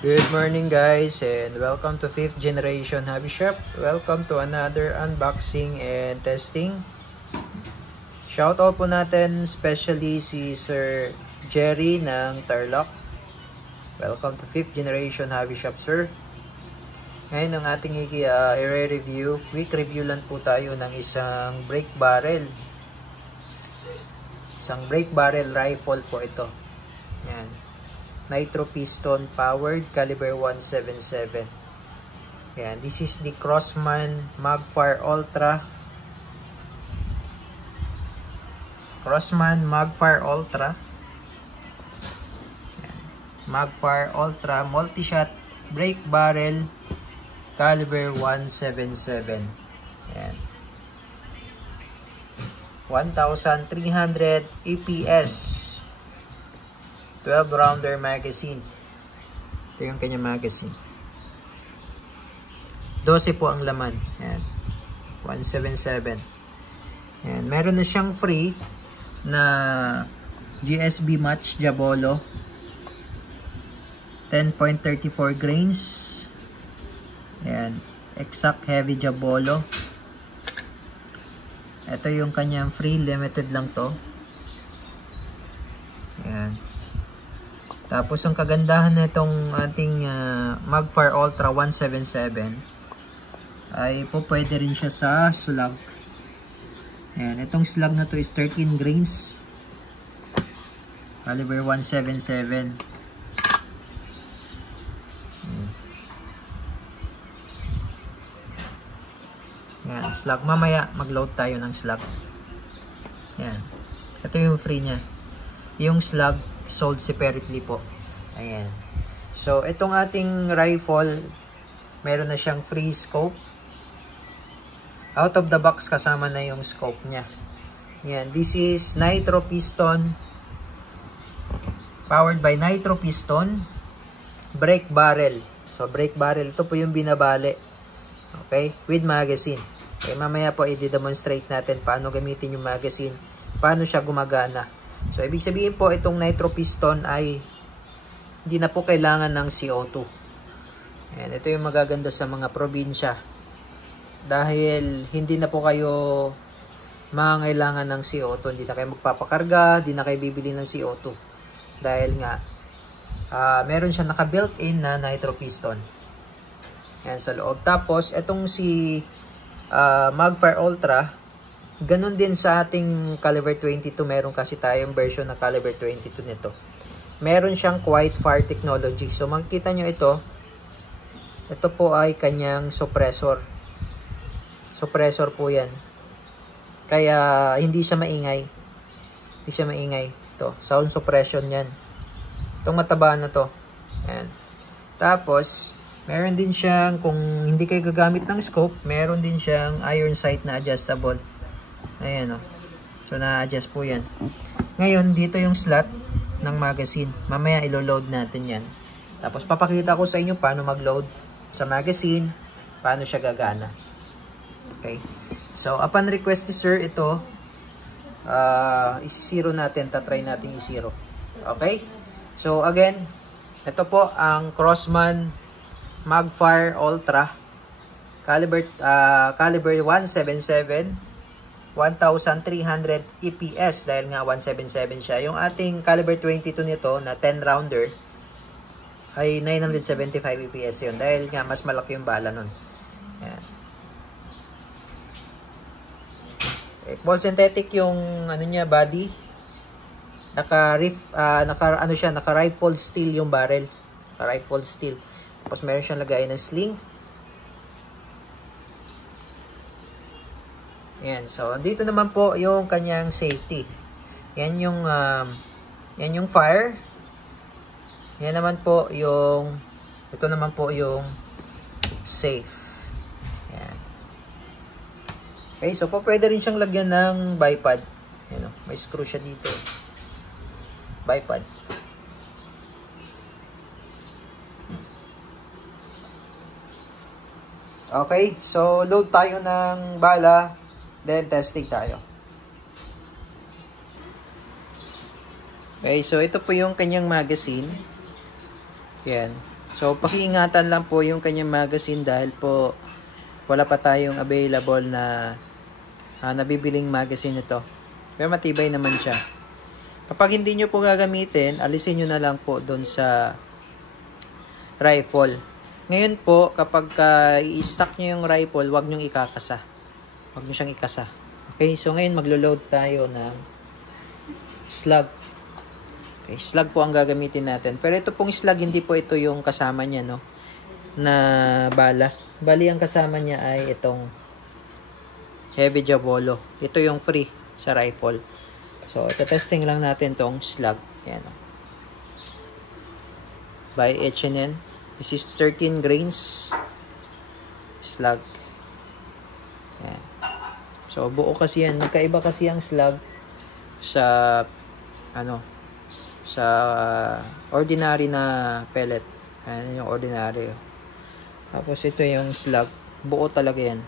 Good morning guys and welcome to 5th generation hobby shop. Welcome to another unboxing and testing. Shoutout po natin especially si Sir Jerry ng Tarlac. Welcome to 5th generation hobby shop, sir. Ngayon ang ating i-review, quick review lang po tayo ng isang brake barrel. Isang brake barrel rifle po ito. Yan. Nitro piston powered caliber 177. Yan, this is the Crosman Magfire Ultra. Crosman Magfire Ultra. Yan. Magfire Ultra multi-shot brake barrel caliber 177. Yan. 1,300 EPS. 12 rounder magazine. Ito yung kanyang magazine. 12 po ang laman. Yan. 177. Yan. Meron na siyang free na GSB match Diabolo. 10.34 grains. Yan. Exact heavy Diabolo. Ito yung kanyang free. Limited lang to. Yan. Tapos ang kagandahan na itong ating Magfire Ultra 177 ay po pwede rin siya sa slug. Ayan, itong slug na to is 13 grains. Caliber 177. Ayan, slug. Mamaya mag-load tayo ng slug. Ayan. Ito yung free niya. Yung slug sold separately po. Ayan. So, itong ating rifle, meron na siyang free scope. Out of the box, kasama na yung scope niya. Ayan. This is nitro piston. Powered by nitro piston. Brake barrel. So, brake barrel. Ito po yung binabali. Okay? With magazine. Okay, mamaya po i-demonstrate natin paano gamitin yung magazine. Paano siya gumagana. So, ibig sabihin po, itong nitro piston ay hindi na po kailangan ng CO2. Ayan, ito yung magaganda sa mga probinsya. Dahil hindi na po kayo mangailangan ng CO2. Hindi na kayo magpapakarga, hindi na kayo bibili ng CO2. Dahil nga, meron siya naka-built-in na nitro piston. Ayan, sa loob. Tapos, itong si Magfire Ultra, ganun din sa ating caliber 22, meron kasi tayong version na caliber 22 nito. Meron siyang quiet fire technology. So makikita nyo ito. Ito po ay kanyang suppressor. Suppressor po yan. Kaya hindi siya maingay. Hindi siya maingay. Ito, sound suppression yan. Itong mataba na to. Ayan. Tapos, meron din siyang, kung hindi kayo gagamit ng scope, meron din siyang iron sight na adjustable. Ayan o. So, na-adjust po yan. Ngayon, dito yung slot ng magazine. Mamaya ilo-load natin yan. Tapos, papakita ko sa inyo paano mag-load sa magazine, paano siya gagana. Okay. So, upon request ni sir, ito, isi-zero natin. Tatry natin i-zero. Okay. So, again, ito po ang Crosman Magfire Ultra. Caliber 177. 1,300 EPS dahil nga 177 siya. Yung ating caliber 22 nito na 10 rounder ay 975 EPS yun dahil nga mas malaki yung bala nun. Ayan. Ball synthetic yung ano niya, body. Naka rifled steel yung barrel. Rifled steel. Tapos meron siyang lagay ng sling. Yan. So, dito naman po yung kanyang safety. Yan yung fire. Yan naman po yung, ito naman po yung safe. Yan. Okay, so po pwede rin siyang lagyan ng bipod. Yan, may screw siya dito. Bipod. Okay, so load tayo ng bala. Then, testing tayo. Okay, so ito po yung kanyang magazine. Yan. So, pakiingatan lang po yung kanyang magazine dahil po wala pa tayong available na nabibiling magazine ito. Pero matibay naman siya. Kapag hindi nyo po gagamitin, alisin nyo na lang po doon sa rifle. Ngayon po, kapag i-stock nyo yung rifle, huwag nyo ikakasa. Huwag nyo siyang ikasa. Okay, so ngayon maglo-load tayo ng slug. Okay, slug po ang gagamitin natin. Pero ito pong slug, hindi po ito yung kasama niya, no? Na bala. Bali, ang kasama niya ay itong heavy Diabolo. Ito yung free sa rifle. So, ito-testing lang natin tong slug. Ayan, no? By H&N. This is 13 grains slug. Ayan. So, buo kasi yan. Magkaiba kasi ang slug sa sa ordinary na pellet. Ayan yung ordinary. Tapos ito yung slug. Buo talaga yan.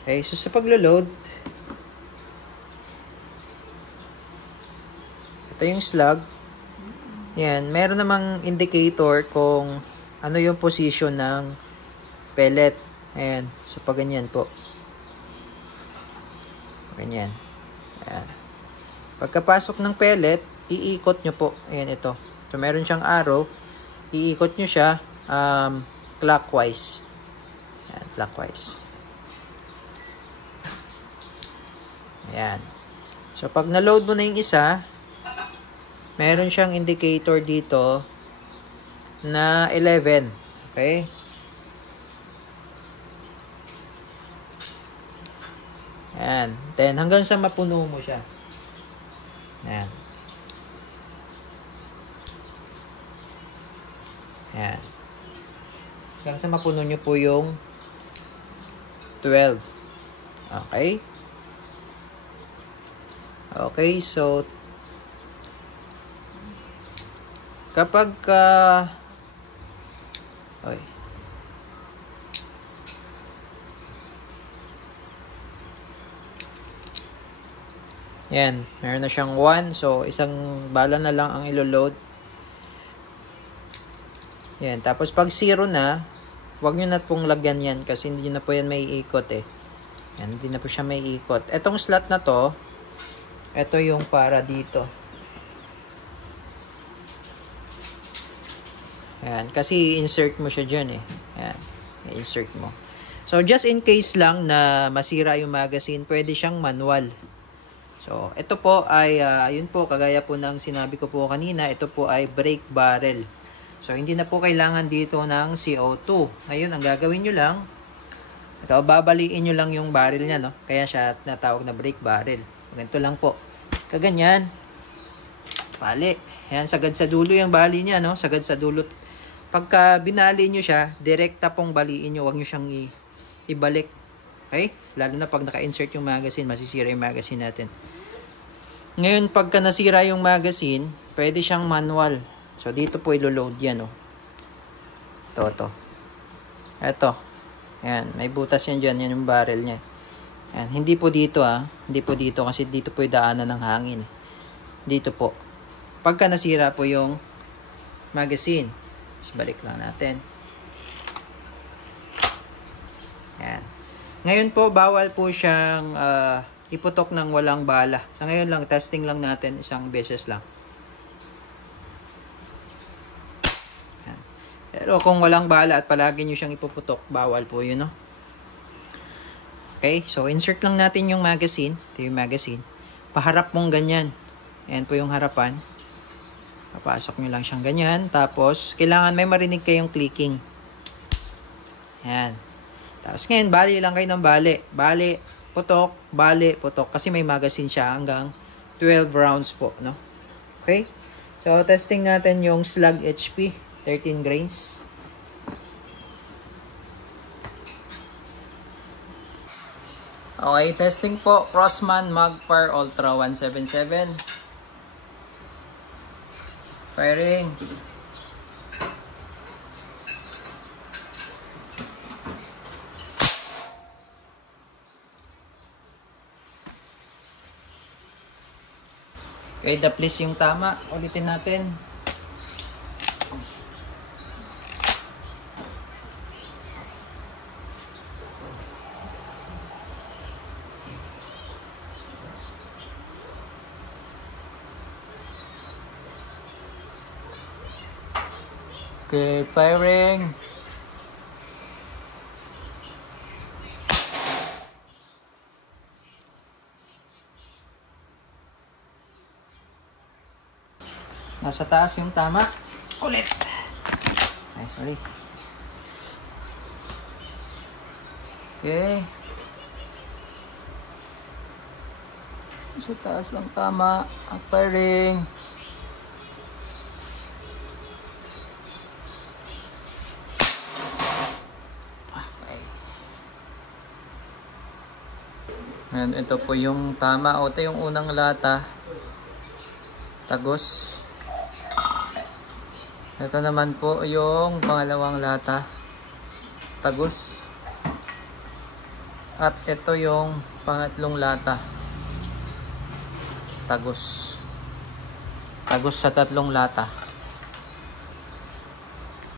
Okay, so sa paglo-load, ito yung slug. Yan, meron namang indicator kung ano yung position ng pellet. Ayan, so pag ganyan po. Ganyan. Ayan. Pagkapasok ng pellet, iikot nyo po. Ayan, ito. So, meron siyang arrow. Iikot nyo siya clockwise. Ayan, clockwise. Ayan. So, pag na-load mo na yung isa, meron siyang indicator dito na 11. Okay? Ayan. Then, hanggang sa mapuno mo siya. Ayan. Ayan. Hanggang sa mapuno nyo po yung 12. Okay? Okay, so kapag yan, meron na siyang 1. So, isang bala na lang ang ilo-load. Yan. Tapos, pag 0 na, huwag nyo na pong lagyan yan kasi hindi na po yan may ikot eh. Yan, hindi na po siya may ikot. Etong slot na to, ito yung para dito. Yan. Kasi, insert mo siya dyan eh. Yan. I-insert mo. So, just in case lang na masira yung magazine, pwede siyang manual. So, ito po ay, yun po, kagaya po ng sinabi ko po kanina, ito po ay brake barrel. So, hindi na po kailangan dito ng CO2. Ngayon, ang gagawin nyo lang, ito, babaliin nyo lang yung barrel niya, no? Kaya siya natawag na brake barrel. Ganito lang po. Kaganyan. Bali. Ayan, sagad sa dulo yung bali niya, no? Sagad sa dulo. Pagka binali nyo siya, direkta pong baliin nyo. Huwag nyo siyang ibalik. Okay? Lalo na pag naka-insert yung magazine, masisira yung magazine natin. Ngayon, pagka nasira yung magazine, pwede siyang manual. So, dito po ilo-load yan, oh. Ito. Ito. Ayan, may butas yan dyan. Yan yung barrel niya. Ayan, hindi po dito, Hindi po dito kasi dito po yung daanan ng hangin. Dito po. Pagka nasira po yung magazine. Just balik lang natin. Ayan. Ngayon po, bawal po siyang iputok ng walang bala. Sa ngayon lang, testing lang natin isang beses lang. Ayan. Pero kung walang bala at palagi nyo siyang ipuputok, bawal po yun, no? Okay, so insert lang natin yung magazine. Ito yung magazine. Paharap mong ganyan. Ayan po yung harapan. Papasok nyo lang siyang ganyan. Tapos, kailangan may marinig kayong clicking. Ayan. Tapos ngayon, bali lang kayo ng bali. Bali, putok, bali, putok. Kasi may magazine siya hanggang 12 rounds po, no? Okay? So, testing natin yung slug HP. 13 grains. Okay, testing po. Crossman Magpar Ultra 177. Firing. Okay, the place yung tama. Ulitin natin. Okay, firing. Nasa taas yung tama. Ulit. Ay, sorry. Okay. Nasa taas ng tama. Ang firing. Okay. And ito po yung tama. O, ito yung unang lata. Tagos. Ito naman po yung pangalawang lata. Tagos. At ito yung pangatlong lata. Tagos. Tagos sa tatlong lata.